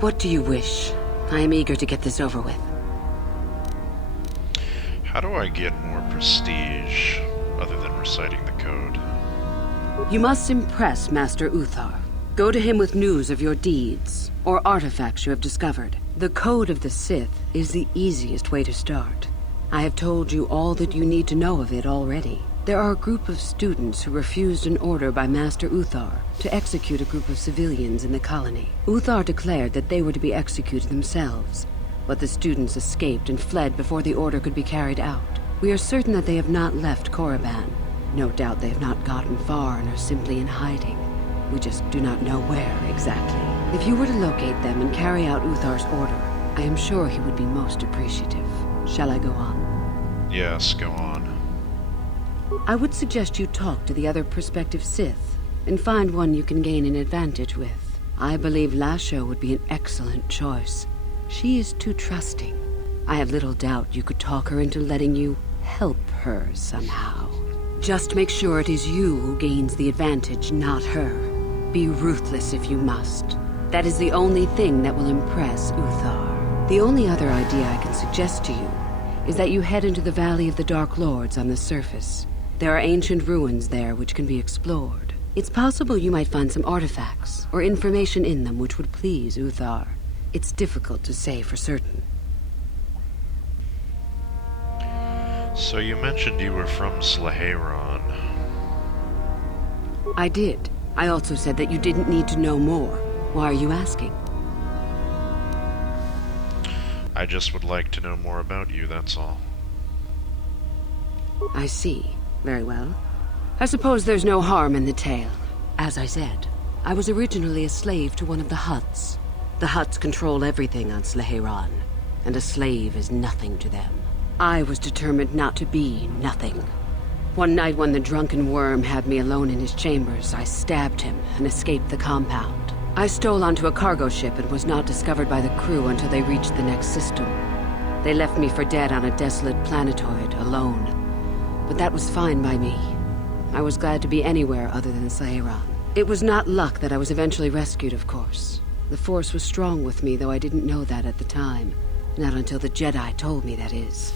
What do you wish? I am eager to get this over with. How do I get more prestige, other than reciting the code? You must impress Master Yuthura. Go to him with news of your deeds, or artifacts you have discovered. The Code of the Sith is the easiest way to start. I have told you all that you need to know of it already. There are a group of students who refused an order by Master Yuthura to execute a group of civilians in the colony. Yuthura declared that they were to be executed themselves, but the students escaped and fled before the order could be carried out. We are certain that they have not left Korriban. No doubt they have not gotten far and are simply in hiding. We just do not know where exactly. If you were to locate them and carry out Uthor's order, I am sure he would be most appreciative. Shall I go on? Yes, go on. I would suggest you talk to the other prospective Sith, and find one you can gain an advantage with. I believe Lashowe would be an excellent choice. She is too trusting. I have little doubt you could talk her into letting you help her somehow. Just make sure it is you who gains the advantage, not her. Be ruthless if you must. That is the only thing that will impress Yuthura. The only other idea I can suggest to you is that you head into the Valley of the Dark Lords on the surface. There are ancient ruins there which can be explored. It's possible you might find some artifacts or information in them which would please Yuthura. It's difficult to say for certain. So you mentioned you were from Slaheyron. I did. I also said that you didn't need to know more. Why are you asking? I just would like to know more about you, that's all. I see. Very well. I suppose there's no harm in the tale. As I said, I was originally a slave to one of the Hutts. The Hutts control everything on Slaheyron, and a slave is nothing to them. I was determined not to be nothing. One night when the drunken worm had me alone in his chambers, I stabbed him and escaped the compound. I stole onto a cargo ship and was not discovered by the crew until they reached the next system. They left me for dead on a desolate planetoid, alone. But that was fine by me. I was glad to be anywhere other than Slaheyron. It was not luck that I was eventually rescued, of course. The Force was strong with me, though I didn't know that at the time. Not until the Jedi told me, that is.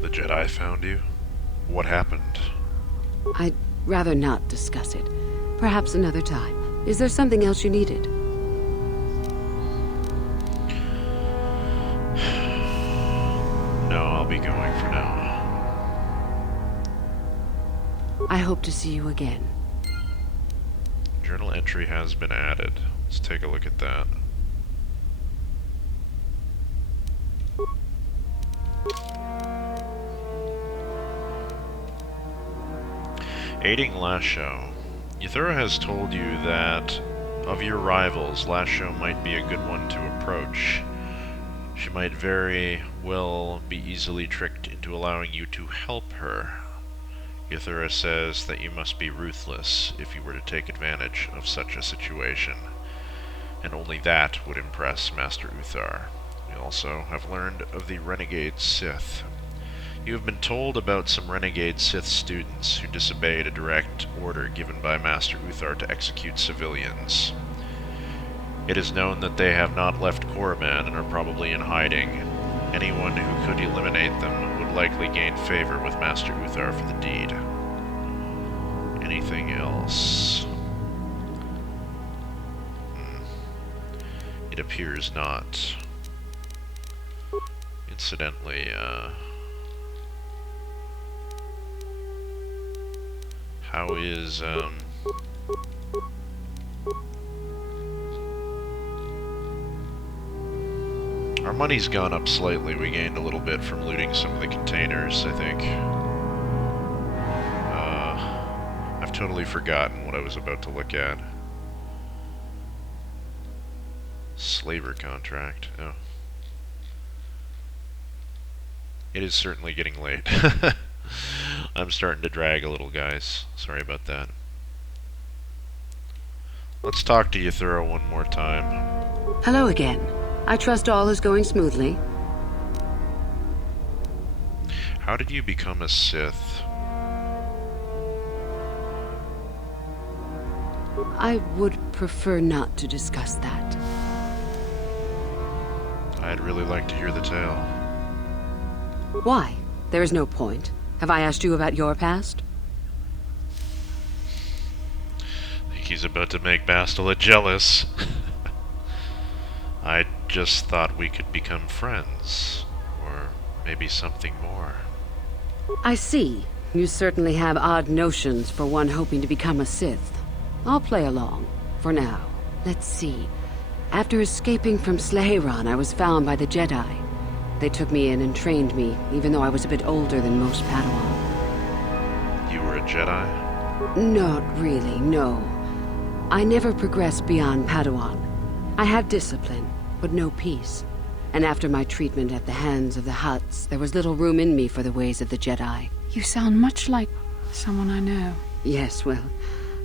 The Jedi found you? What happened? I'd rather not discuss it. Perhaps another time. Is there something else you needed? No, I'll be going for now. I hope to see you again. Journal entry has been added. Let's take a look at that. Aiding Lashowe. Yuthura has told you that of your rivals, Lashowe might be a good one to approach. She might very well be easily tricked into allowing you to help her. Yuthura says that you must be ruthless if you were to take advantage of such a situation, and only that would impress Master Yuthura. We also have learned of the Renegade Sith. You have been told about some Renegade Sith students who disobeyed a direct order given by Master Yuthura to execute civilians. It is known that they have not left Korriban and are probably in hiding. Anyone who could eliminate them would likely gain favor with Master Yuthura for the deed. Anything else? It appears not. Incidentally, how is, our money's gone up slightly. We gained a little bit from looting some of the containers, I think. I've totally forgotten what I was about to look at. Slaver contract. Oh. It is certainly getting late. I'm starting to drag a little, guys. Sorry about that. Let's talk to Yuthura one more time. Hello again. I trust all is going smoothly. How did you become a Sith? I would prefer not to discuss that. I'd really like to hear the tale. Why? There is no point. Have I asked you about your past? I think he's about to make Bastila jealous. I just thought we could become friends. Or maybe something more. I see. You certainly have odd notions for one hoping to become a Sith. I'll play along, for now. Let's see. After escaping from Slaheron, I was found by the Jedi. They took me in and trained me, even though I was a bit older than most Padawan. You were a Jedi? Not really, no. I never progressed beyond Padawan. I had discipline, but no peace. And after my treatment at the hands of the Hutts, there was little room in me for the ways of the Jedi. You sound much like someone I know. Yes, well,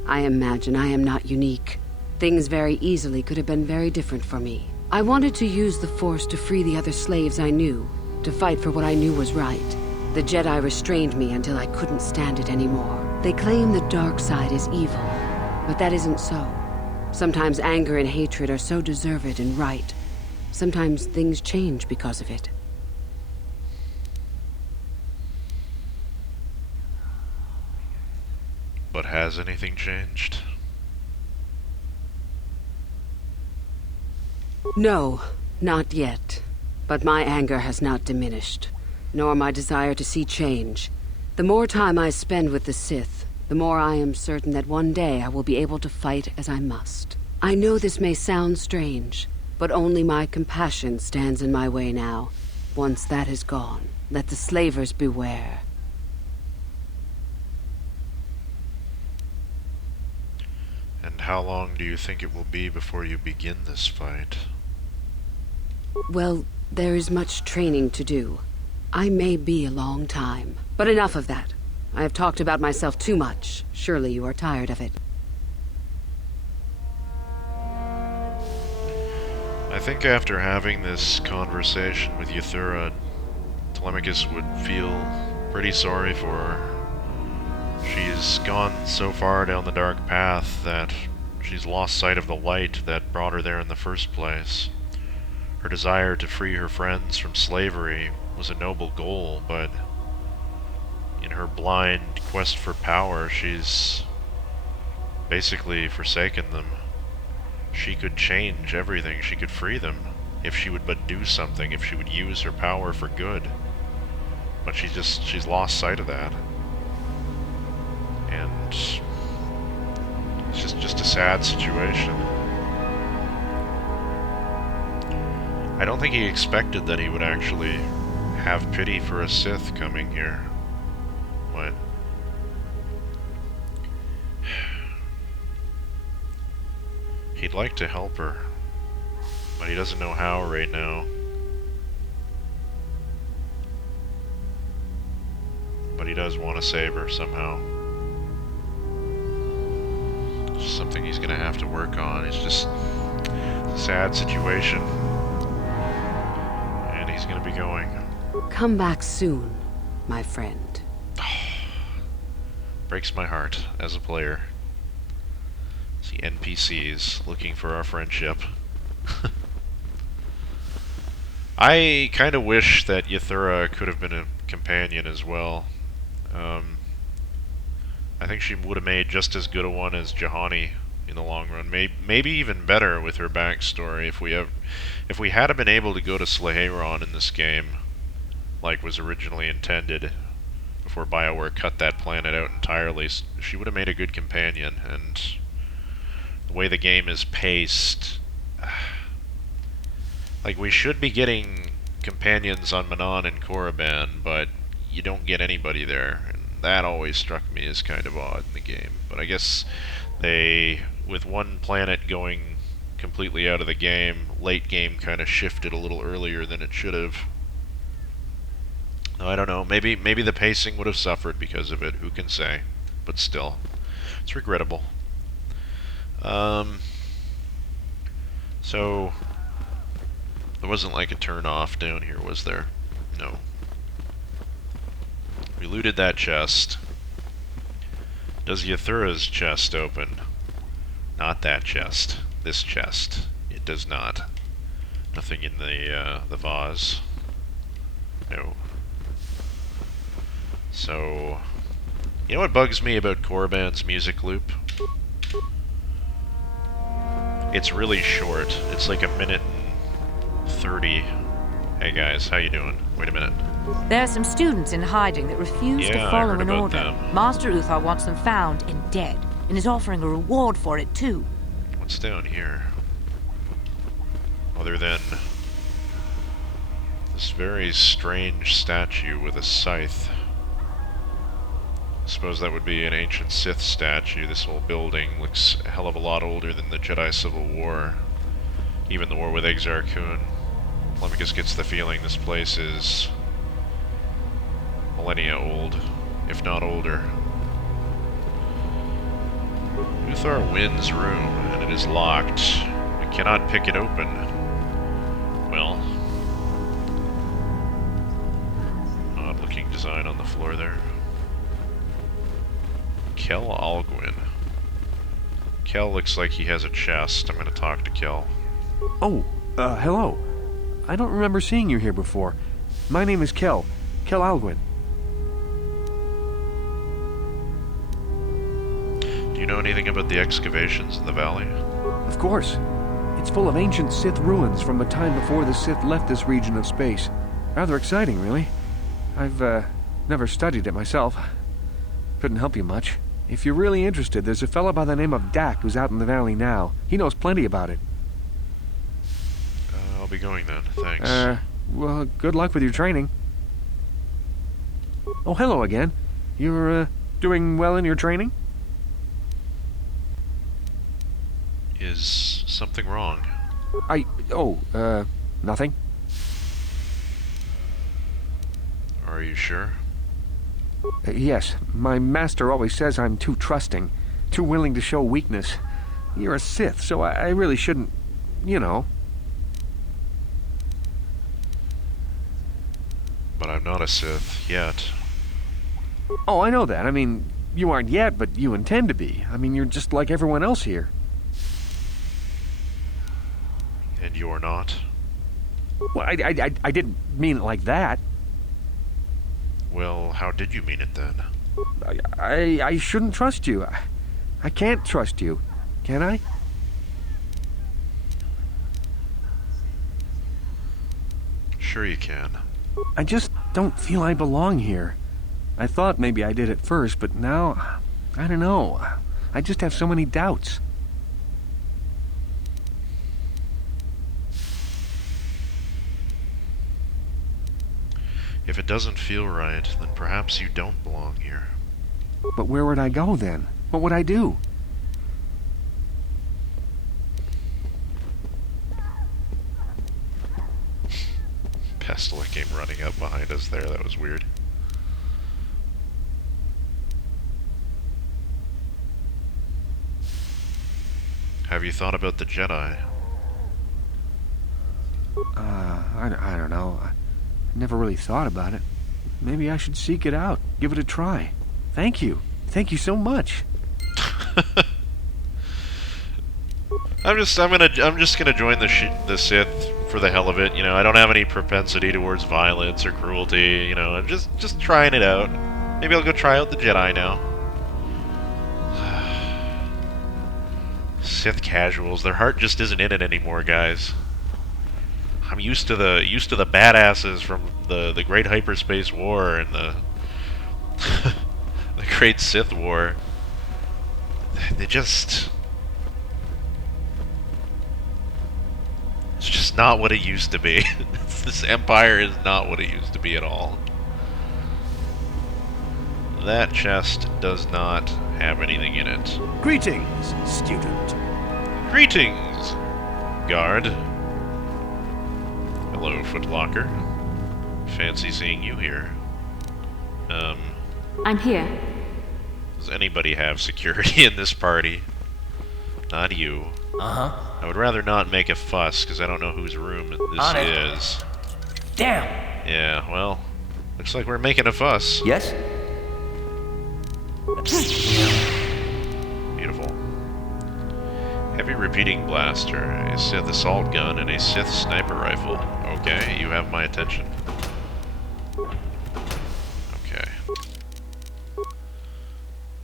I imagine I am not unique. Things very easily could have been very different for me. I wanted to use the Force to free the other slaves I knew, to fight for what I knew was right. The Jedi restrained me until I couldn't stand it anymore. They claim the dark side is evil, but that isn't so. Sometimes anger and hatred are so deserved and right. Sometimes things change because of it. But has anything changed? No, not yet. But my anger has not diminished, nor my desire to see change. The more time I spend with the Sith, the more I am certain that one day I will be able to fight as I must. I know this may sound strange, but only my compassion stands in my way now. Once that is gone, let the slavers beware. And how long do you think it will be before you begin this fight? Well, there is much training to do. I may be a long time. But enough of that. I have talked about myself too much. Surely you are tired of it. I think after having this conversation with Yuthura, Telemachus would feel pretty sorry for her. She's gone so far down the dark path that she's lost sight of the light that brought her there in the first place. Her desire to free her friends from slavery was a noble goal, but in her blind quest for power, she's basically forsaken them. She could change everything, she could free them, if she would but do something, if she would use her power for good. But she's lost sight of that. And it's just a sad situation. I don't think he expected that he would actually have pity for a Sith coming here. But he'd like to help her, but he doesn't know how right now. But he does want to save her somehow. It's just something he's gonna have to work on. It's just a sad situation. And he's gonna be going. Come back soon, my friend. Breaks my heart as a player. See NPCs looking for our friendship. I kind of wish that Yuthura could have been a companion as well. I think she would have made just as good a one as Juhani in the long run. Maybe even better with her backstory if we had been able to go to Slaheron in this game, like was originally intended, before Bioware cut that planet out entirely. She would have made a good companion, and the way the game is paced, like, we should be getting companions on Manon and Korriban, but you don't get anybody there, and that always struck me as kind of odd in the game. But I guess they, with one planet going completely out of the game, late game kind of shifted a little earlier than it should have. I don't know, maybe the pacing would have suffered because of it, who can say? But still, it's regrettable. So there wasn't like a turn off down here, was there? No. We looted that chest. Does Yuthura's chest open? Not that chest. This chest. It does not. Nothing in the vase. No. So, you know what bugs me about Korriban's music loop? It's really short. It's like 1:30. Hey guys, how you doing? Wait a minute. There are some students in hiding that refuse to Yeah, I follow heard an about order. them. Master Uthar wants them found and dead, and is offering a reward for it too. What's down here? Other than this very strange statue with a scythe. I suppose that would be an ancient Sith statue. This whole building looks a hell of a lot older than the Jedi Civil War. Even the war with Exar Kun. Lemicus gets the feeling this place is millennia old, if not older. Uthar Wynn's room, and it is locked. We cannot pick it open. Well, odd looking design on the floor there. Kel Alguin. Kel looks like he has a chest. I'm gonna talk to Kel. Oh, hello. I don't remember seeing you here before. My name is Kel Alguin. Do you know anything about the excavations in the valley? Of course. It's full of ancient Sith ruins from a time before the Sith left this region of space. Rather exciting, really. I've, never studied it myself. Couldn't help you much. If you're really interested, there's a fellow by the name of Dak who's out in the valley now. He knows plenty about it. I'll be going then, thanks. Well, good luck with your training. Oh, hello again. You're, doing well in your training? Is something wrong? Nothing. Are you sure? Yes, my master always says I'm too trusting, too willing to show weakness. You're a Sith, so I really shouldn't, you know. But I'm not a Sith, yet. Oh, I know that. I mean, you aren't yet, but you intend to be. I mean, you're just like everyone else here. And you're not? Well, I didn't mean it like that. Well, how did you mean it then? I shouldn't trust you. I can't trust you. Can I? Sure you can. I just don't feel I belong here. I thought maybe I did at first, but now, I don't know. I just have so many doubts. If it doesn't feel right, then perhaps you don't belong here. But where would I go then? What would I do? Bastila came running up behind us there, that was weird. Have you thought about the Jedi? I don't know. I never really thought about it. Maybe I should seek it out, give it a try. Thank you. Thank you so much. I'm just gonna join the Sith for the hell of it. You know, I don't have any propensity towards violence or cruelty. You know, I'm just trying it out. Maybe I'll go try out the Jedi now. Sith casuals, their heart just isn't in it anymore, guys. I'm used to the badasses from the Great Hyperspace War and the the Great Sith War. They just... It's just not what it used to be. This Empire is not what it used to be at all. That chest does not have anything in it. Greetings, student. Greetings, guard. Hello, Footlocker. Fancy seeing you here. I'm here. Does anybody have security in this party? Not you. Uh-huh. I would rather not make a fuss, because I don't know whose room this is. Damn. Yeah, well, looks like we're making a fuss. Yes? Beautiful. Heavy repeating blaster, a Sith assault gun, and a Sith sniper rifle. Okay, you have my attention. Okay.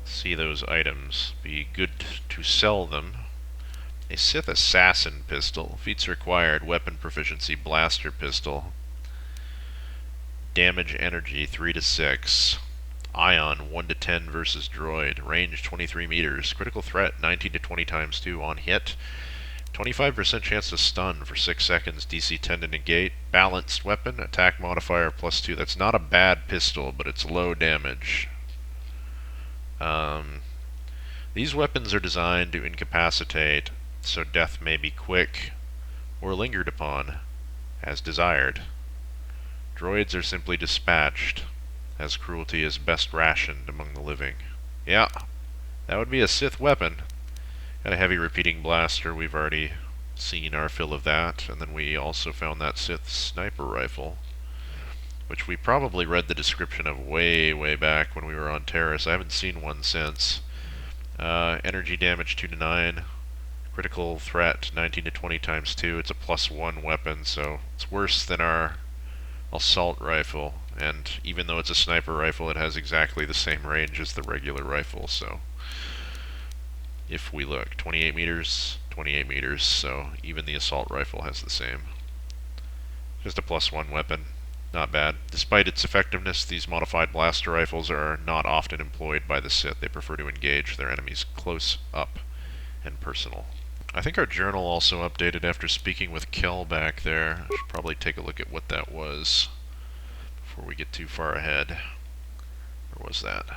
See those items. Be good to sell them. A Sith assassin pistol. Feats required. Weapon proficiency. Blaster pistol. Damage energy 3 to 6. Ion 1 to 10 versus droid. Range 23 meters. Critical threat 19 to 20 times 2 on hit. 25% chance to stun for 6 seconds. DC 10 to negate. Balanced weapon. Attack modifier +2. That's not a bad pistol, but it's low damage. These weapons are designed to incapacitate, so death may be quick or lingered upon as desired. Droids are simply dispatched, as cruelty is best rationed among the living. Yeah, that would be a Sith weapon. Got a heavy repeating blaster, we've already seen our fill of that, and then we also found that Sith sniper rifle, which we probably read the description of way back when we were on Terrace. I haven't seen one since. Energy damage 2 to 9. Critical threat 19 to 20 times 2. It's a +1 weapon, so it's worse than our assault rifle. And even though it's a sniper rifle, it has exactly the same range as the regular rifle, so... If we look, 28 meters, 28 meters, so even the assault rifle has the same. Just a +1 weapon. Not bad. Despite its effectiveness, these modified blaster rifles are not often employed by the Sith. They prefer to engage their enemies close up and personal. I think our journal also updated after speaking with Kel back there. I should probably take a look at what that was before we get too far ahead. Where was that?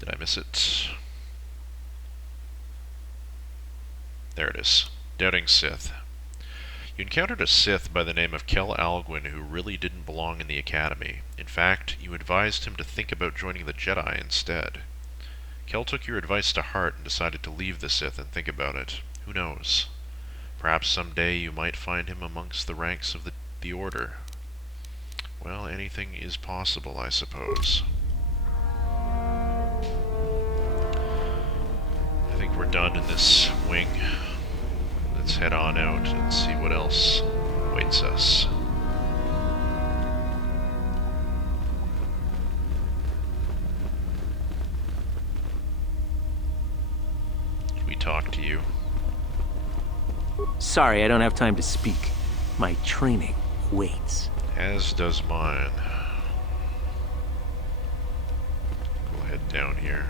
Did I miss it? There it is. Doubting Sith. You encountered a Sith by the name of Kel Alguin who really didn't belong in the Academy. In fact, you advised him to think about joining the Jedi instead. Kel took your advice to heart and decided to leave the Sith and think about it. Who knows? Perhaps someday you might find him amongst the ranks of the Order. Well, anything is possible, I suppose. I think we're done in this wing. Let's head on out and see what else awaits us. Should we talk to you? Sorry, I don't have time to speak. My training waits. As does mine. We'll head down here.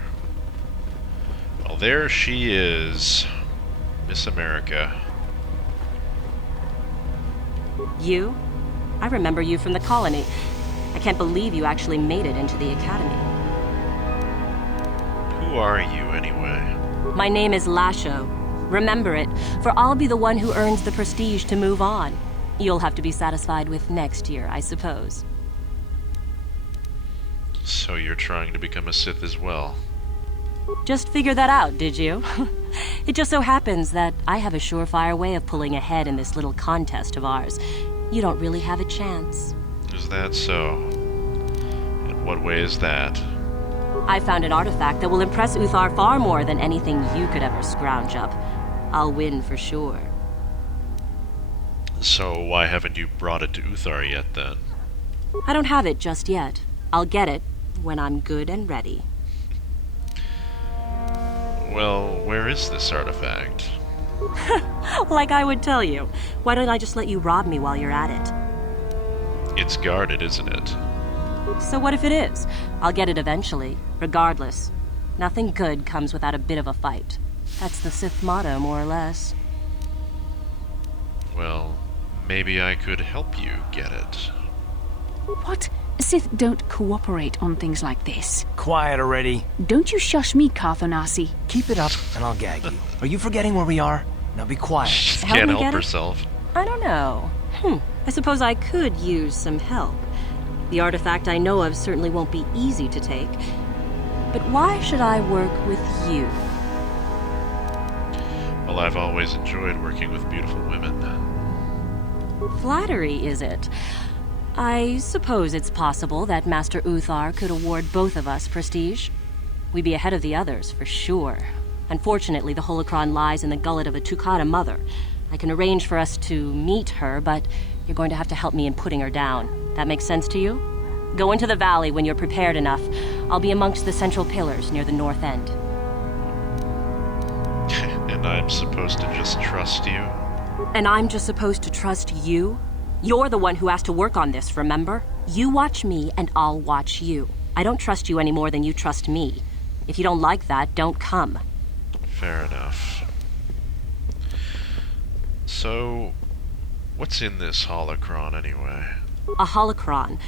Well, there she is. Miss America. You? I remember you from the colony. I can't believe you actually made it into the Academy. Who are you, anyway? My name is Lashowe. Remember it, for I'll be the one who earns the prestige to move on. You'll have to be satisfied with next year, I suppose. So you're trying to become a Sith as well? Just figured that out, did you? It just so happens that I have a surefire way of pulling ahead in this little contest of ours. You don't really have a chance. Is that so? In what way is that? I found an artifact that will impress Uthar far more than anything you could ever scrounge up. I'll win for sure. So why haven't you brought it to Uthar yet, then? I don't have it just yet. I'll get it when I'm good and ready. Well, where is this artifact? Like I would tell you. Why don't I just let you rob me while you're at it? It's guarded, isn't it? So what if it is? I'll get it eventually, regardless. Nothing good comes without a bit of a fight. That's the Sith motto, more or less. Well, maybe I could help you get it. What? Sith don't cooperate on things like this. Quiet already. Don't you shush me, Carthonasi. Keep it up, and I'll gag you. Are you forgetting where we are? Now be quiet. She Help can't me help get it? herself. I don't know. I suppose I could use some help. The artifact I know of certainly won't be easy to take. But why should I work with you? Well, I've always enjoyed working with beautiful women. Flattery, is it? I suppose it's possible that Master Uthar could award both of us prestige. We'd be ahead of the others, for sure. Unfortunately, the holocron lies in the gullet of a Tukata mother. I can arrange for us to meet her, but you're going to have to help me in putting her down. That makes sense to you? Go into the valley when you're prepared enough. I'll be amongst the central pillars near the north end. And I'm supposed to just trust you? And I'm just supposed to trust you? You're the one who has to work on this, remember? You watch me, and I'll watch you. I don't trust you any more than you trust me. If you don't like that, don't come. Fair enough. So, what's in this holocron anyway? A holocron,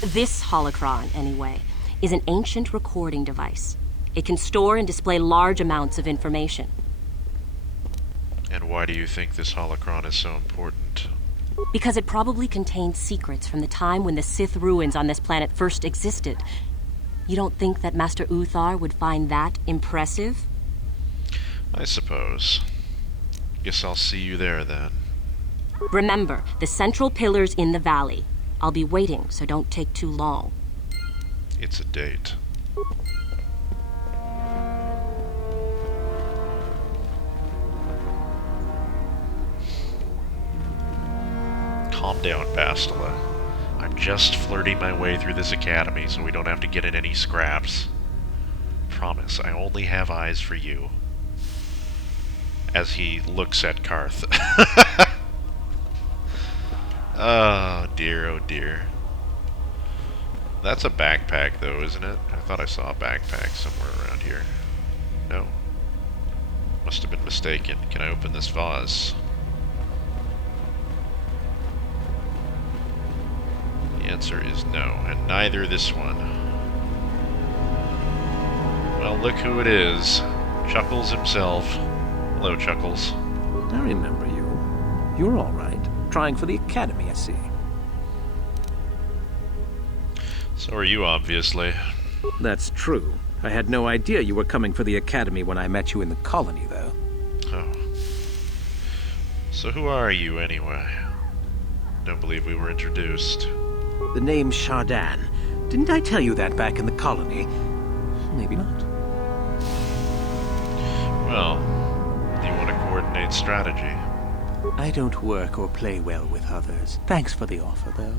this holocron anyway, is an ancient recording device. It can store and display large amounts of information. And why do you think this holocron is so important? Because it probably contains secrets from the time when the Sith ruins on this planet first existed. You don't think that Master Yuthura would find that impressive? I suppose. Guess I'll see you there then. Remember, the central pillar's in the valley. I'll be waiting, so don't take too long. It's a date. Calm down, Bastila. I'm just flirting my way through this academy so we don't have to get in any scraps. Promise, I only have eyes for you. As he looks at Karth. Oh dear, oh dear. That's a backpack though, isn't it? I thought I saw a backpack somewhere around here. No? Must have been mistaken. Can I open this vase? The answer is no, and neither this one. Well, look who it is. Chuckles himself. Hello, Chuckles. I remember you. You're all right. Trying for the academy, I see. So are you, obviously. That's true. I had no idea you were coming for the academy when I met you in the colony, though. Oh. So who are you, anyway? Don't believe we were introduced. The name's Shardan. Didn't I tell you that back in the colony? Maybe not. Well, do you want to coordinate strategy? I don't work or play well with others. Thanks for the offer, though.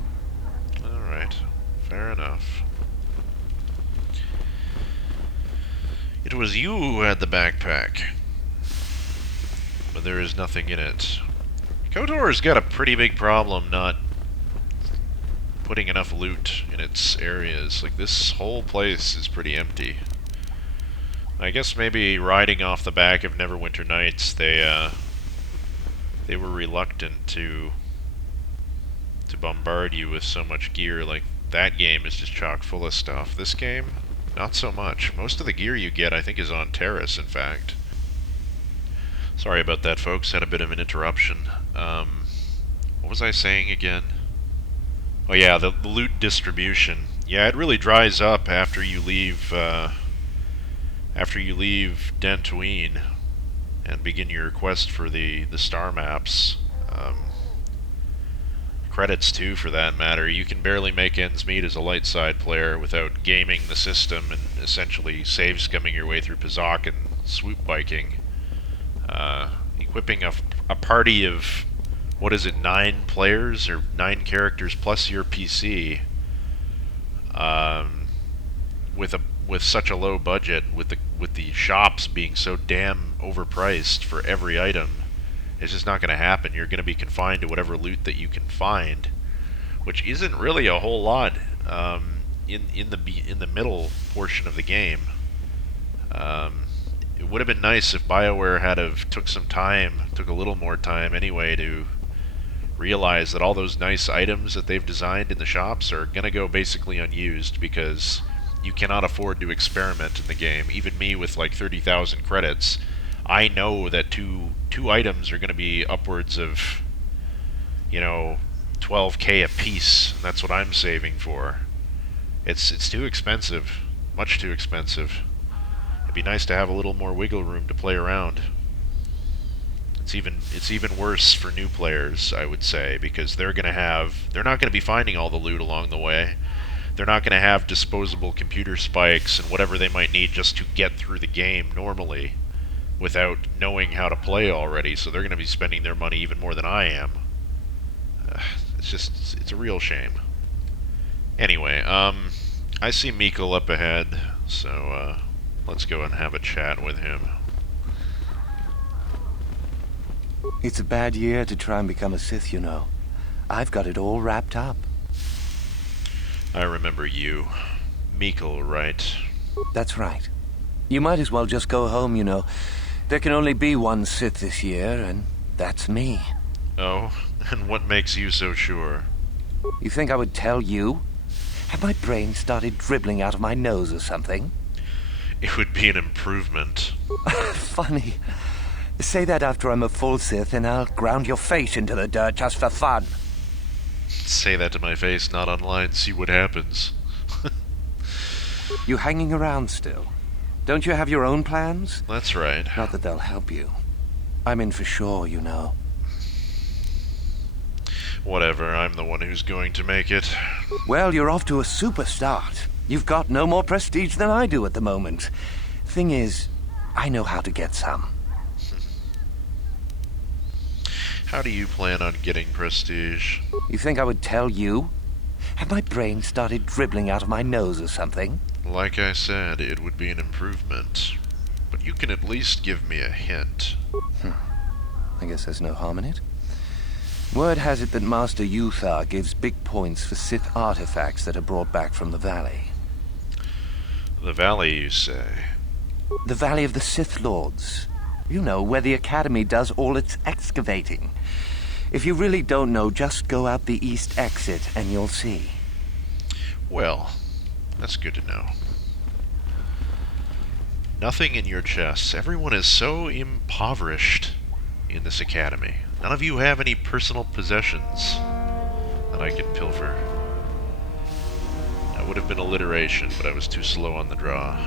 Alright. Fair enough. It was you who had the backpack. But there is nothing in it. KotOR's got a pretty big problem not putting enough loot in its areas. Like, this whole place is pretty empty. I guess maybe riding off the back of Neverwinter Nights, they were reluctant to bombard you with so much gear. Like, that game is just chock full of stuff. This game, not so much. Most of the gear you get, I think, is on Terrace, in fact. Sorry about that, folks. Had a bit of an interruption. What was I saying again? Oh yeah, the loot distribution. Yeah, it really dries up after you leave Dantooine and begin your quest for the star maps. Credits too, for that matter. You can barely make ends meet as a light side player without gaming the system and essentially save scumming your way through Pazak and swoop biking. Equipping a party of, what is it, 9 players or 9 characters plus your PC, with such a low budget, with the shops being so damn overpriced for every item, it's just not going to happen. You're going to be confined to whatever loot that you can find, which isn't really a whole lot in the middle portion of the game. It would have been nice if Bioware took a little more time anyway to realize that all those nice items that they've designed in the shops are going to go basically unused because you cannot afford to experiment in the game. Even me with like 30,000 credits, I know that two items are going to be upwards of, 12k a piece. And that's what I'm saving for. It's too expensive, much too expensive. It'd be nice to have a little more wiggle room to play around. It's even worse for new players, I would say, because they're not going to be finding all the loot along the way. They're not going to have disposable computer spikes and whatever they might need just to get through the game normally. without knowing how to play already, so they're going to be spending their money even more than I am. It's a real shame. Anyway, I see Mikkel up ahead, so let's go and have a chat with him. It's a bad year to try and become a Sith, you know. I've got it all wrapped up. I remember you. Mikkel, right? That's right. You might as well just go home, you know. There can only be one Sith this year, and that's me. Oh, and what makes you so sure? You think I would tell you? Have my brain started dribbling out of my nose or something? It would be an improvement. Funny. Say that after I'm a full Sith, and I'll ground your face into the dirt just for fun. Say that to my face, not online, see what happens. You hanging around still? Don't you have your own plans? That's right. Not that they'll help you. I'm in for sure, you know. Whatever, I'm the one who's going to make it. Well, you're off to a super start. You've got no more prestige than I do at the moment. Thing is, I know how to get some. How do you plan on getting prestige? You think I would tell you? Have my brain started dribbling out of my nose or something? Like I said, it would be an improvement. But you can at least give me a hint. I guess there's no harm in it. Word has it that Master Yuthura gives big points for Sith artifacts that are brought back from the Valley. The Valley, you say? The Valley of the Sith Lords. You know, where the Academy does all its excavating. If you really don't know, just go out the east exit and you'll see. Well, that's good to know. Nothing in your chests. Everyone is so impoverished in this academy. None of you have any personal possessions that I can pilfer. That would have been alliteration, but I was too slow on the draw.